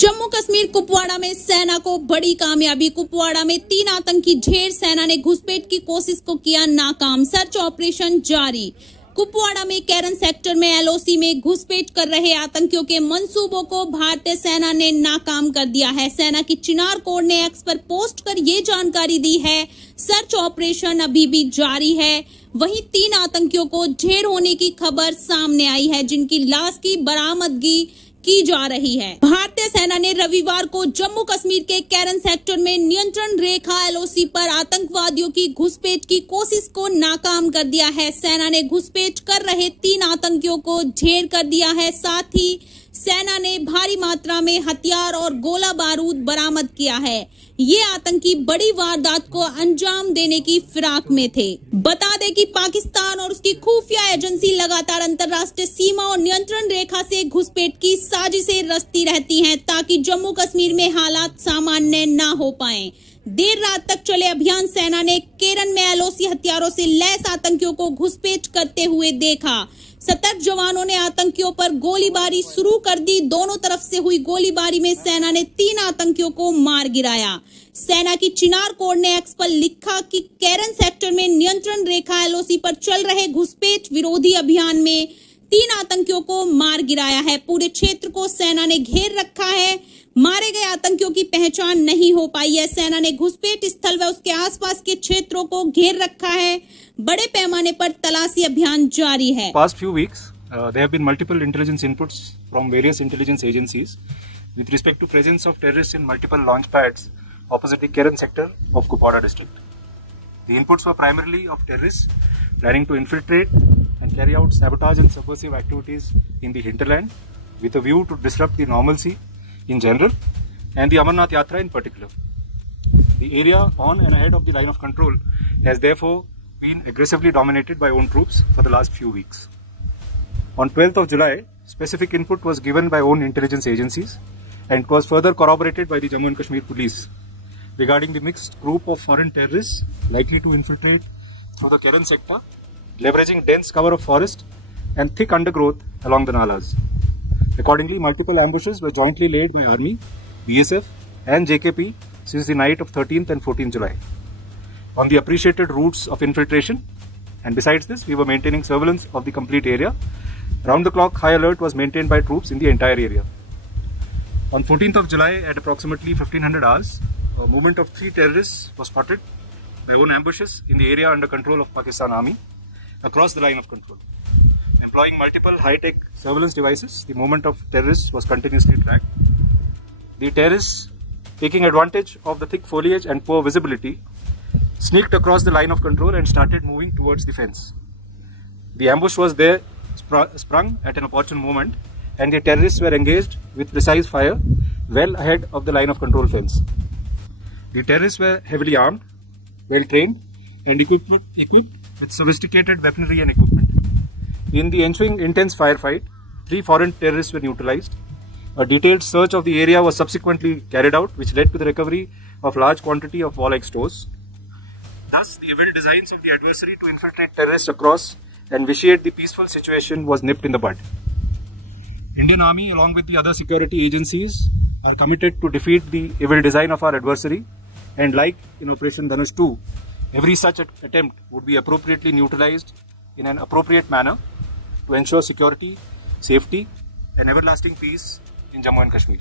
जम्मू कश्मीर कुपवाड़ा में सेना को बड़ी कामयाबी। कुपवाड़ा में 3 आतंकी ढेर, सेना ने घुसपैठ की कोशिश को किया नाकाम। सर्च ऑपरेशन जारी। कुपवाड़ा में कैरन सेक्टर में एलओसी में घुसपैठ कर रहे आतंकियों के मंसूबों को भारतीय सेना ने नाकाम कर दिया है। सेना की चिनार कोर ने एक्स पर पोस्ट कर ये जानकारी दी है। सर्च ऑपरेशन अभी भी जारी है। वहीं 3 आतंकियों को ढेर होने की खबर सामने आई है, जिनकी लाश की बरामदगी की जा रही है। भारतीय सेना ने रविवार को जम्मू कश्मीर के कैरन सेक्टर में नियंत्रण रेखा एलओसी पर आतंकवादियों की घुसपैठ की कोशिश को नाकाम कर दिया है। सेना ने घुसपैठ कर रहे 3 आतंकियों को ढेर कर दिया है। साथ ही सेना ने भारी मात्रा में हथियार और गोला बारूद बरामद किया है। ये आतंकी बड़ी वारदात को अंजाम देने की फिराक में थे। बता दें कि पाकिस्तान और उसकी खुफिया एजेंसी लगातार अंतर्राष्ट्रीय सीमा और नियंत्रण रेखा से घुसपैठ की साजिशें रचती रहती हैं, ताकि जम्मू कश्मीर में हालात सामान्य न हो पाएं। देर रात तक चले अभियान सेना ने केरन में एलओसी हथियारों से लैस आतंकियों को घुसपैठ करते हुए देखा। सतर्क जवानों ने आतंकियों पर गोलीबारी शुरू कर दी। दोनों तरफ से हुई गोलीबारी में सेना ने 3 आतंकियों को मार गिराया। सेना की चिनार कोर ने एक्स पर लिखा कि कैरन सेक्टर में नियंत्रण रेखा एलओसी पर चल रहे घुसपैठ विरोधी अभियान में 3 आतंकियों को मार गिराया है। पूरे क्षेत्र को सेना ने घेर रखा है। मारे गए आतंकियों की पहचान नहीं हो पाई है। सेना ने घुसपैठ स्थल व उसके आसपास के क्षेत्रों को घेर रखा है। बड़े पैमाने पर तलाशी अभियान जारी है। Past few weeks, there have been multiple intelligence inputs from various intelligence agencies with respect to presence of terrorists in multiple launch pads opposite the Keren sector of Kupwara district. The inputs were primarily of terrorists planning to infiltrate and carry out sabotage and subversive activities in the hinterland with a view to disrupt the normalcy in general and the Amarnath Yatra in particular. The area on and ahead of the line of control has therefore been aggressively dominated by own troops for the last few weeks. On 12th of July, specific input was given by own intelligence agencies and was further corroborated by the Jammu and Kashmir police regarding the mixed group of foreign terrorists likely to infiltrate through the Keren sector, leveraging dense cover of forest and thick undergrowth along the nalas. Accordingly, multiple ambushes were jointly laid by Army, BSF and JKP since the night of 13th and 14th July on the appreciated routes of infiltration, and besides this, we were maintaining surveillance of the complete area. Round the clock high alert was maintained by troops in the entire area. On 14th of July at approximately 1500 hours, a movement of 3 terrorists was spotted by own ambushes in the area under control of Pakistan Army across the line of control. Employing multiple high-tech surveillance devices, the movement of terrorists was continuously tracked. The terrorists, taking advantage of the thick foliage and poor visibility, sneaked across the line of control and started moving towards the fence. The ambush was there sprung at an opportune moment, and the terrorists were engaged with precise fire well ahead of the line of control fence. The terrorists were heavily armed, well trained and equipped with sophisticated weaponry and equipment. In the ensuing intense firefight, 3 foreign terrorists were neutralized. A detailed search of the area was subsequently carried out, which led to the recovery of large quantity of warlike stores. Thus, the evil designs of the adversary to infiltrate terrorists across and vitiate the peaceful situation was nipped in the bud. Indian Army, along with the other security agencies, are committed to defeat the evil design of our adversary, and like in Operation Dhanush 2, every such attempt would be appropriately neutralized in an appropriate manner to ensure security, safety and everlasting peace in Jammu and Kashmir.